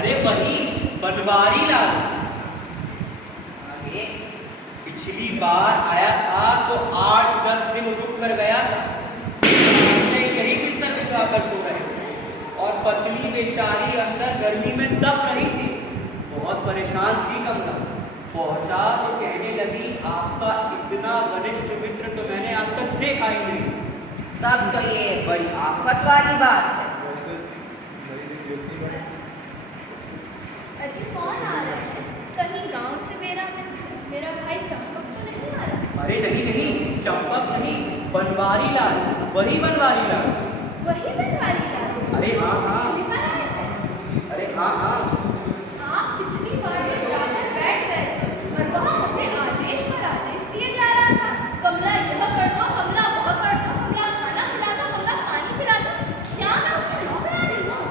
अरे वही बनवारी लाल। आगे पिछली बार आया था तो 8-10 दिन रुक कर गया था। से यही बिस्तर बिछवा कर सो रहे थे और पत्नी बेचारी अंदर गर्मी में तप रही थी। बहुत परेशान थी कमला। पहुंचा तो कहने लगी, आपका इतना घनिष्ठ मित्र तो मैंने आज तक देखा ही नहीं। तब तो ये बड़ी आफत वाली बात है। अजी कौन आ रहा है? कहीं गांव से मेरा भाई चंपक तो नहीं आ रहा? अरे नहीं नहीं, चंपक नहीं, बनवारी लाल, वही बनवारी लाल। वही बनवारी लाल। अरे जो हाँ, हाँ। पिछली बार आए थे। अरे हाँ हाँ, आप पिछली बार में जाकर बैठ गए और वहाँ मुझे आदेश पर आदेश दिए जा रहा था। कमला यह कर दो, कमला वह कर दो, कमला खाना खिला दो, कमला पानी पिला दो। क्या मैं उसकी नौकरानी हूँ?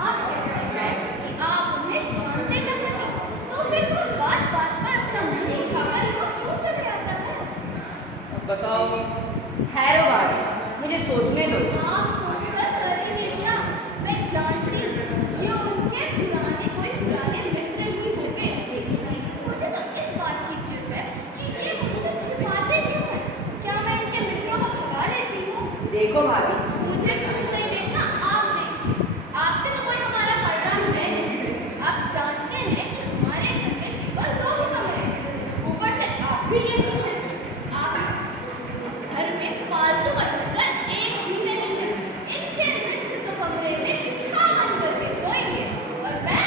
आप कहते हैं कि आप उन्हें जानते तक नहीं, तो फिर वो बात पर अपना मुंह नहीं खाकर यहाँ क्यों चले आता है? अब बताओ। ठहरो भाई, मुझे सोचने दो। आप सोचकर करेंगे क्या? मैं जानती हूँ ये उनके पुराने मित्र ही होंगे, लेकिन मुझे तो इस बात की चिढ़ है कि ये मुझसे छिपाते क्यों हैं? क्या मैं इनके मित्रों को भगा देती हूँ? देखो भाभी, मुझे कुछ नहीं देखना, आप देखिए। आपसे तो कोई हमारा पर्दा है नहीं। आप जानते हैं कि हमारे घर में केवल 2 ही कमरे हैं। ऊपर से आप भी ये हैं। आप घर में फालतू बरसकर एक भी नहीं है। इनके मित्र तो कमरे में बिछावन करके सोएंगे और मैं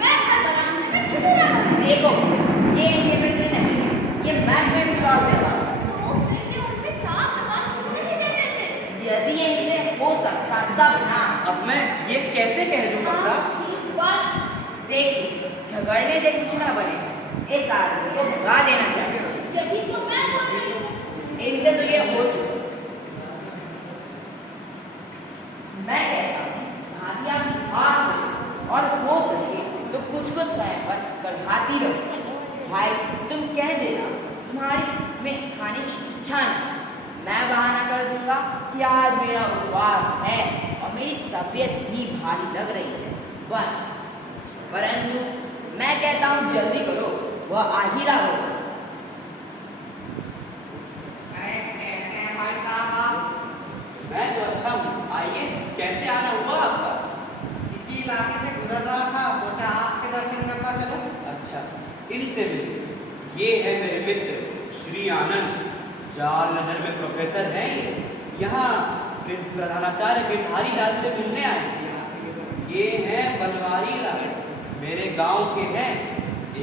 घर बरामदे में ठिठुरा करूंगी। देखो, ये इनके मित्र नहीं है, ये मैं शॉप है। तो फिर ये उनके साथ जवाब क्यों नहीं दे देते? यदि इनसे हो सकता तब ना। अब मैं ये कैसे कह दूं कमला? आप ही बस। देखिए, झगड़ने से कुछ ना बने, इस आदमी को भगा देना चाहिए। यही तो मैं बोल रही हूँ। इनसे तो ये हो चुका। मैं कहता हूँ भाभी आप हाथ दो और हो सके तो कुछ समय पर बढ़ाती रहो। भाई तुम कह देना तुम्हारी में खाने की इच्छा नहीं। मैं बहाना कर दूंगा कि आज मेरा उपवास है और मेरी तबीयत भी भारी लग रही है, बस। परंतु मैं कहता हूँ जल्दी करो, वह आ ही रहा होगा। कैसे हैं भाई साहब आप? मैं तो अच्छा हूँ। आइए, कैसे आना हुआ आपका? इसी इलाके से गुजर रहा था, सोचा आपके दर्शन करता चलूं। अच्छा, इनसे मिलिए। ये है मेरे मित्र श्री आनंद, जाल नगर में प्रोफेसर हैं ये। यहाँ प्रधानाचार्य गिरधारी लाल से मिलने आए हैं। ये हैं बनवारी लाल, मेरे गांव के हैं।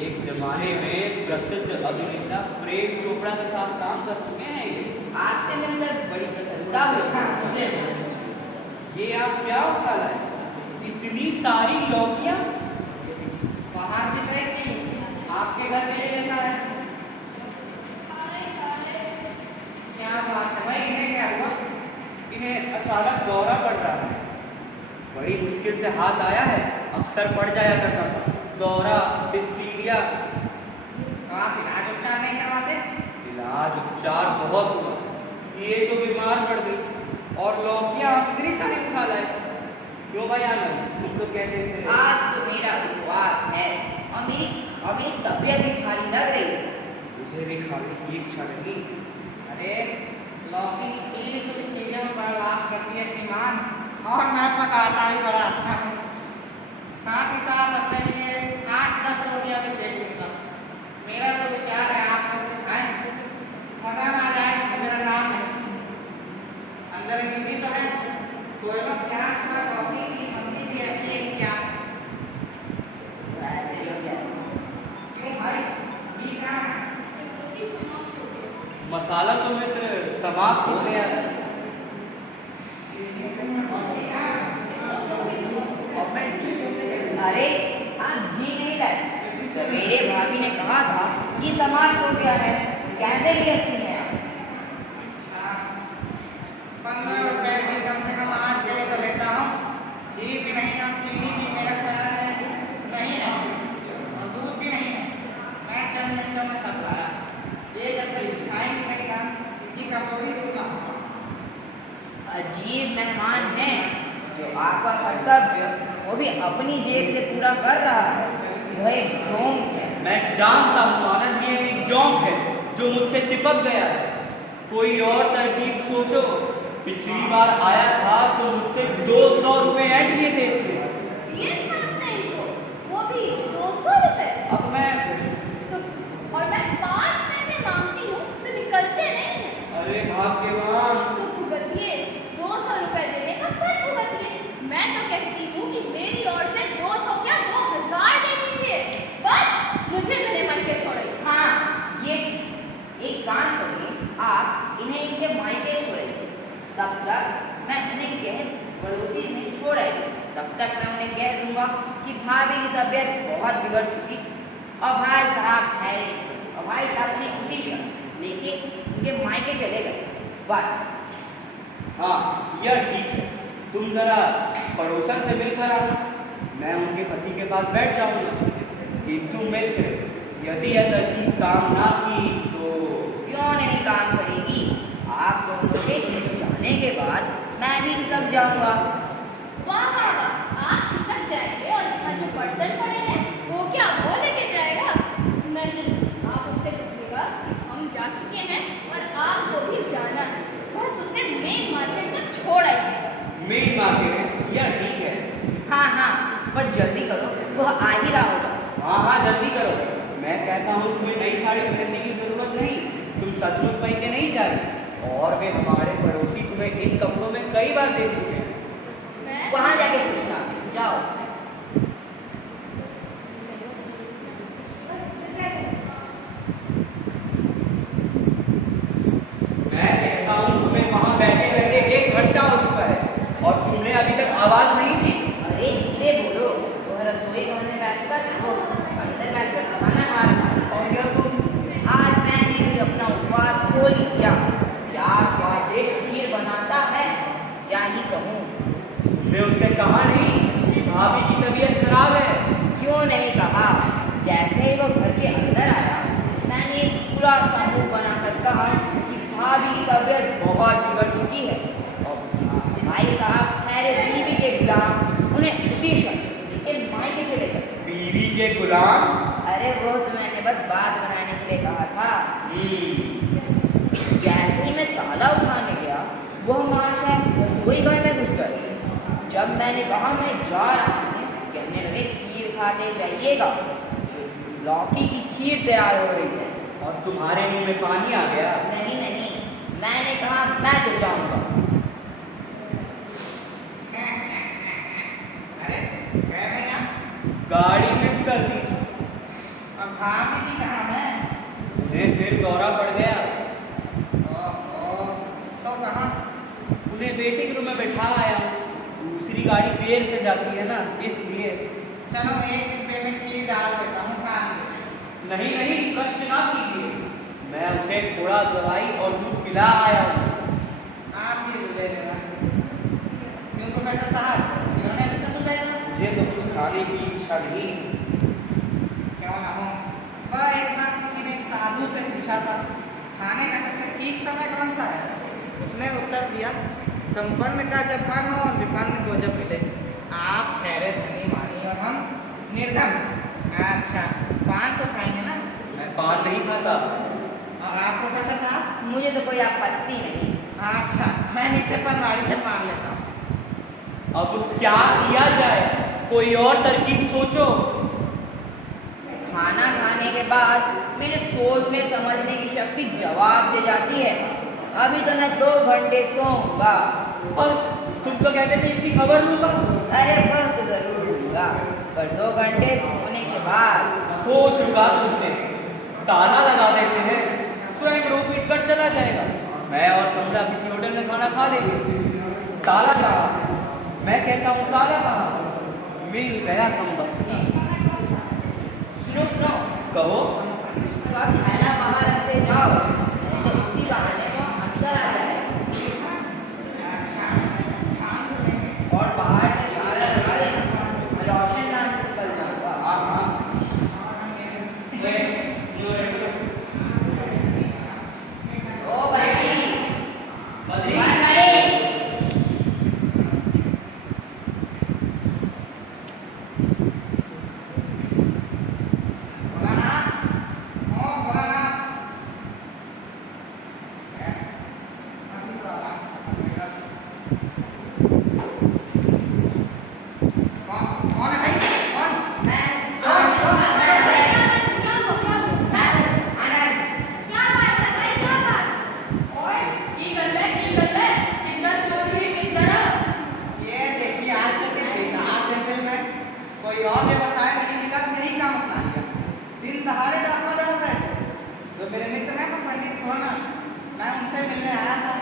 एक जमाने में प्रसिद्ध अभिनेता प्रेम चोपड़ा के साथ काम कर चुके हैं ये। आपसे मिलकर बड़ी प्रसन्नता हुई। ये आप क्या उठा लाए? इतनी सारी लौकियां? बाहर भी गए कि आपके घर के लिए लेता है। क्या बात है भाई, इन्हें क्या हुआ? इन्हें अचानक दौरा पड़ रहा है। बड़ी मुश्किल से हाथ आया है, अक्सर पड़ जाया करता था। दौरा, डिस्टीरिया। तो आप इलाज उपचार नहीं करवाते? इलाज उपचार बहुत हुआ, ये तो बीमार पड़ गई और लौकियां इतनी सारी उठा लाए। क्यों भाई आनंद, तुम तो कहते थे। आज तो मेरा उपवास है और मेरी तबीयत भी भारी लग रही है। मुझे भी खाने की इच्छा नहीं। अरे लौकी की खीर तो इस चीज़ों में बड़ा लाभ करती है श्रीमान, और मैं पकाता भी बड़ा अच्छा हूँ। साथ ही साथ अपने लिए 8-10 रोटियाँ भी सेक लूँगा। मेरा तो विचार है आप लोग खाएं, मज़ा ना आ जाए तो मेरा नाम है। अंदर हिंदी तो है, कोयला प्याज में लौकी की मंदी भी ऐसी है कि क्या? क्यों भाई, भी कहाँ है? मसाला तो मित्र समाप्त हो गया है। अरे हाँ, घी नहीं लाए। सवेरे भाभी ने कहा था कि समाप्त हो गया है, कहते भी ऐसी है। 15 रुपए भी कम से कम आज के लिए तो लेता हूँ। घी भी नहीं और चीनी भी मेरा ख्याल है नहीं है, और दूध भी नहीं है। मैं चंद मिनटों में सब लाया। ये जब तक खाएंगे नहीं ना, इनकी कमजोरी दूंगा। अजीब मेहमान हैं जो आपका कर्तव्य वो भी अपनी जेब से पूरा कर रहा है। वह एक जोंक है। मैं जानता हूँ आनंद, ये एक जोंक है जो मुझसे चिपक गया है। कोई और तरकीब सोचो। पिछली बार आया था तो मुझसे 200 रुपए ऐड किए थे इसने। ये था आपने इनको, वो भी 200 रुपए। अब मैं और मैं 5 पैसे मांगती हूँ तो निकलते नहीं हैं। अरे भाग्यवान। तो भुगतिए, 200 रुपए देने का फल भुगतिए। मैं तो कहती हूँ कि मेरी ओर से 200 क्या 2000 दे दीजिए। बस मुझे मेरे मन के छोड़िए। हाँ, ये एक काम करिए, आप इन्हें इनके मायके छोड़िए। तब तक मैं इन्हें कह पड़ोसी नहीं छोड़ेगी। तब तक मैं उन्हें कह दूंगा कि भाभी की तबीयत बहुत बिगड़ चुकी और भाई साहब है और भाई साहब ने उसी शर्त लेके उनके मायके चले गए। बस। हाँ, यह ठीक है। तुम जरा पड़ोसन से मिलकर आना। मैं उनके पति के पास बैठ जाऊंगा। किंतु मित्र, यदि यह तरकीब काम ना की तो क्यों नहीं काम करेगी? आप दोनों के जाने के बाद मैं भी सब जाऊंगा। वाह वाह वाह, आप खिसक जाएंगे और यहाँ जो बर्तन पड़े हैं वो क्या वो लेके जाएगा? नहीं, आप उससे कहिएगा हम जा चुके हैं और आपको भी जाना है। बस उसे मेन मार्केट तक छोड़ आइएगा। मेन मार्केट है, यह ठीक है। हाँ हाँ, पर जल्दी करो, वह आ ही रहा होगा। हाँ हाँ, जल्दी करो। मैं कहता हूँ तुम्हें नई साड़ी पहनने की जरूरत नहीं। तुम सचमुच पहन के नहीं जा रही। और वे हमारे पड़ोसी तुम्हें इन कपड़ों में कई बार देख चुके हैं। मैं वहाँ जाके पूछना, जाओ। मैं कहता हूँ तुम्हें वहाँ बैठे बैठे 1 घंटा हो चुका है और तुमने अभी तक आवाज नहीं दी। अरे धीरे बोलो, वह रसोई घर में बैठकर वो अंदर बैठकर खाना खा रहा है। और यह तुम आज मैंने भी अपना उपवास खोल दिया। क्या स्वादिष्ट खीर बनाता है, क्या ही कहूँ। तुमने उससे कहा नहीं कि भाभी की तबीयत खराब है? क्यों नहीं कहा? जैसे ही वो घर के अंदर आया, मैंने एक पूरा समूह बनाकर कहा कि भाभी की तबीयत बहुत बिगड़ चुकी है और भाई साहब मेरे बीवी के गुलाम उन्हें उसी शर्त लेके मायके चले गए। बीवी के गुलाम? अरे वो तो मैंने बस बात बनाने के लिए कहा था। जैसे ही मैं ताला उठाने गया, वो महाशय रसोई घर में घुस गए। जब मैंने कहा मैं जा रहा हूँ, कहने लगे खीर खाते जाइएगा, लौकी की खीर तैयार हो रही है। और तुम्हारे मुंह में पानी आ गया? नहीं नहीं, मैंने कहा मैं तो जाऊंगा। अरे गए भैया, गाड़ी मिस कर दी। और भाभी जी कहाँ है? उन्हें फिर दौरा पड़ गया। ओहो, तो कहाँ? उन्हें वेटिंग रूम में बैठा आया। दूसरी गाड़ी देर से जाती है ना, इसलिए। चलो एक डिब्बे में खीर डाल देता हूँ साथ में। नहीं नहीं, कष्ट ना कीजिए। मैं उसे थोड़ा दवाई और दूध पिला आया हूँ। आप भी ले लेना। क्यों प्रोफेसर साहब, इन्होंने अभी तक सुझाया? मुझे तो कुछ खाने की इच्छा नहीं। क्यों ना हो। वह एक बार किसी ने एक साधु से पूछा था, खाने का सबसे ठीक समय कौन सा है? उसने उत्तर दिया, संपन्न का जब मन हो और विपन्न को जब मिले। आप ठहरे धनी मानी और हम निर्धन। अच्छा, पान तो खाएंगे ना? मैं पान नहीं खाता। और आप प्रोफेसर साहब? मुझे तो कोई आपत्ति नहीं। अच्छा, मैं नीचे पनवाड़ी से पान लेता हूँ। अब क्या किया जाए? कोई और तरकीब सोचो। खाना खाने के बाद मेरे सोचने समझने की शक्ति जवाब दे जाती है। अभी तो मैं 2 घंटे सोऊंगा। और तुम तो कहते थे इसकी खबर लूंगा। अरे पर तो जरूर लूंगा, पर 2 घंटे सोने के बाद। हो चुका तुमसे। ताला लगा देते हैं, स्वयं रो पीट कर चला जाएगा। मैं और कमला किसी होटल में खाना खा लेंगे। ताला कहाँ? मैं कहता हूँ ताला कहाँ? मिल गया कमला। सुनो सुनो, कहो। उसका थैला बाहर रखते जाओ, नहीं तो उसी बहाने वो अंदर आ जाएगा। और बाहर से ताला लगा देना, मैं रोशन नाम से निकल जाऊंगा। हाँ हाँ। ओ बद्री, बद्री। बद्री। कोई और व्यवसाय नहीं मिला, यही काम अपना लिया। दिन दहाड़े डाका डाल रहे थे। तो मेरे मित्र है ना पंडित खोना, मैं उनसे मिलने आया था,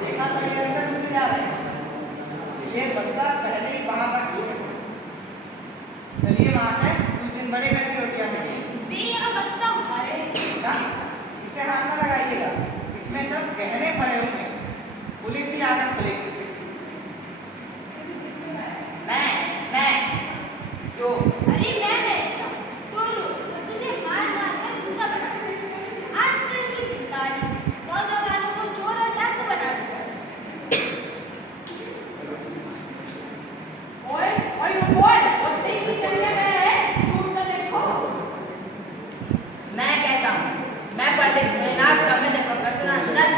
देखा तो ये अंदर घुसे जा रहे हैं। ये बस्ता पहले ही वहां पर छूटे। चलिए महाशय, कुछ दिन बड़े घर की रोटियां मिलेंगी। वे यह बस्ता उठाए क्या? इसे हाथ न लगाइएगा, इसमें सब गहने भरे हुए हैं। पुलिस ही आकर खुलेगी। मैं जो अरे मैं नहीं तू तुझे मार मार कर भूसा बना दूंगा। आजकल की भिखारी नौजवानों को चोर और डाकू बना देता है। मैं कहता हूँ, मैं पंडित श्रीनाथ का मित्र प्रोफेसर नंदन।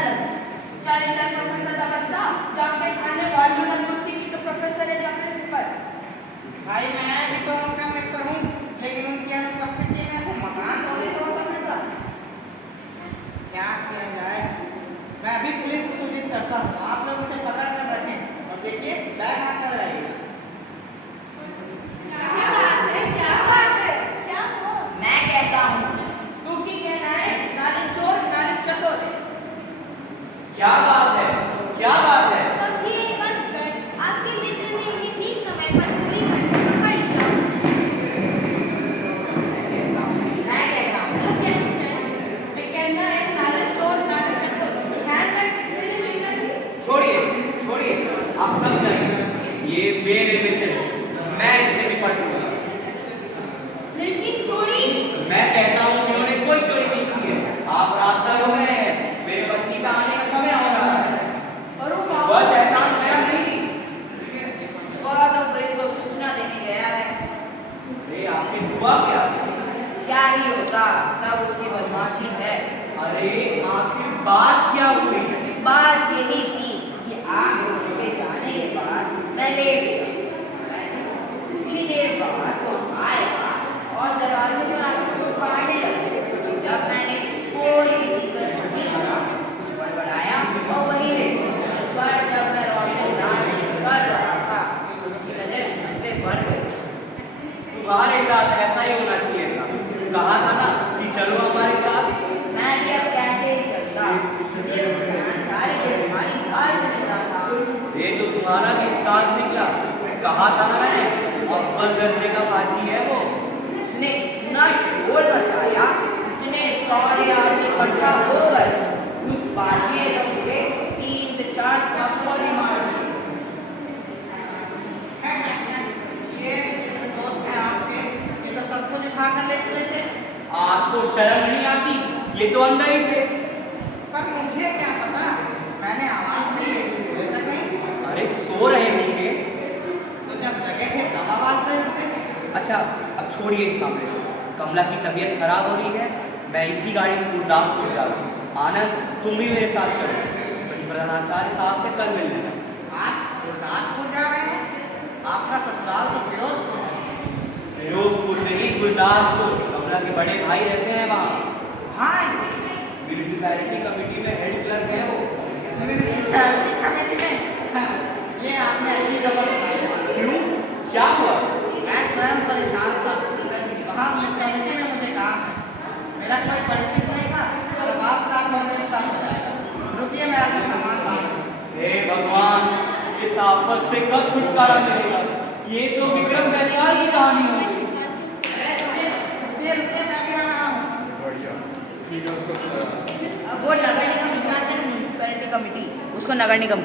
चल चल प्रोफेसर का बच्चा जाके खाने वाली मस्ती की तो प्रोफेसर है जाकर पर भाई मैं भी तो उनका मित्र हूँ, लेकिन उनकी अनुपस्थिति में ऐसे मकान थोड़ी तोड़ता फिरता। क्या किया जाए? मैं अभी पुलिस को सूचित करता हूँ, आप लोग उसे पकड़ कर रखें और देखिए बैग हाथ में लगाइएगा। क्या बात है क्या हो? मैं कहता हूँ, तू की कहना है नाली चोर नाली चतुर है। क्या बात है, क्या बात है? समझिए बचकर आपके मित्र ने इन्हें ठीक समय पर चोरी करके पकड़ लिया। मैं कहता हूँ, तो कहते हैं मैं कहना है नाली चोर नाली चतुर ध्यान रख तेरे जीवन से। छोड़िए छोड़िए, आप सब जाइए, ये मेरे मित्र हैं, मैं इनसे निपट लूंगा। लेकिन चोरी मैं कहता हूँ इन्होंने कोई चोरी नहीं की है। आप रास्ता रोक रहे हैं, मेरे बच्ची का आने का समय हो रहा है। और वह शैतान गया नहीं। वह तो पुलिस को सूचना देने गया है। अरे आपकी दुआ क्या? क्या ही होता, सब उसकी बदमाशी है। अरे आखिर बात क्या हुई? बात यही थी कि आप उनके जाने के बाद मैं लेट गया। कुछ ही देर बाद वो आया और दरवाजे पर आकर पढ़ाने लगे। जब मैंने कोई जिक्र नहीं किया, कुछ बड़बड़ाया और वही रह गया। पर जब मैं रोशनदान कर रहा था, उसकी नजर मुझ पे पड़ गई। तुम्हारे साथ ऐसा ही होना चाहिए था। कहा था ना कि चलो हमारे साथ। मैं भी अब कैसे ही चलता, ये प्रधानाचार्य के हमारी बात सुनता था। ये तो तुम्हारा भी उस्ताद निकला। कहा था ना मैंने, अव्वल दर्जे का बाजी है वो। उसने इतना शोर मचाया, इतने सारे आदमी इकट्ठा हो गए, उस बाजिए ने मुझे 3 से 4 थप्पड़ मार दिए। ये विचित्र दोस्त है आपके, ये तो सब कुछ उठा कर ले चले थे। आपको शर्म नहीं आती? ये तो अंदर ही थे। पर मुझे क्या पता, मैंने आवाज दी है, बोले तक नहीं। अरे सो रहे होंगे। तो जब जगह थे तब आवाज दे देते। अच्छा अब छोड़िए इस मामले को। कमला की तबीयत खराब हो रही है, मैं इसी गाड़ी में गुरदासपुर जा रहा हूँ। आनंद तुम भी मेरे साथ चलो, प्रधानाचार्य साहब से कल मिल लेना। आप गुरदासपुर जा रहे हैं? आपका ससुराल तो फिरोजपुर है। फिरोजपुर नहीं, गुरदासपुर। कमला के बड़े भाई रहते हैं वहाँ। हाँ, म्यूनिसिपैलिटी कमेटी में हेड क्लर्क है वो। म्यूनिसिपैलिटी कमेटी में। हाँ, ये आपने अच्छी खबर सुनाई। क्यों, क्या हुआ? मैं स्वयं परेशान था। वहाँ कमेटी में मुझे काम है, मेरा कोई परिचित नहीं था और अब आप साथ होने के साथ हो जाएगा। रुकिए मैं आपका सामान लाऊं। हे भगवान, इस आफत से कब छुटकारा मिलेगा? ये तो विक्रम बेताल की कहानी होगी। रुकिए, मैं भी आ रहा हूँ। वो नगर निगम म्यूनिसिपैलिटी कमेटी, उसको नगर निगम